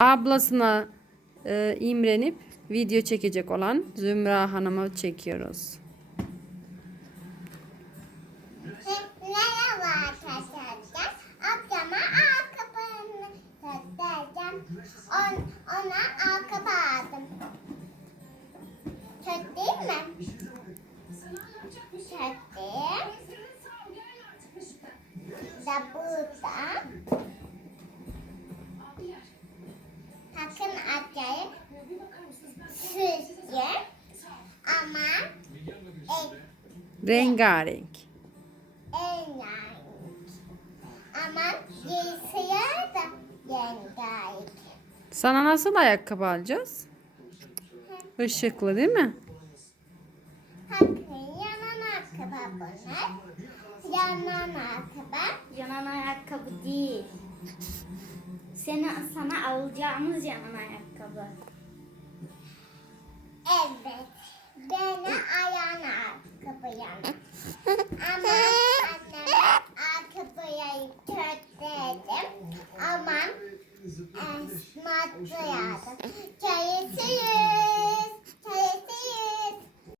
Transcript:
Ablasına e, imrenip video çekecek olan Zümra Hanım'ı çekiyoruz. Kötü değil mi? Kötü. Da burada. Rengarenk. en renk. Ama giysiler de rengarenk. Sana nasıl ayakkabı alacağız? Işıklı değil mi? Yanan ayakkabı bunlar. Yanan ayakkabı. Yanan ayakkabı değil. Seni sana alacağımız yanan ayakkabı. Kötüledim. Aman esmatlı yağdım. Görüşürüz.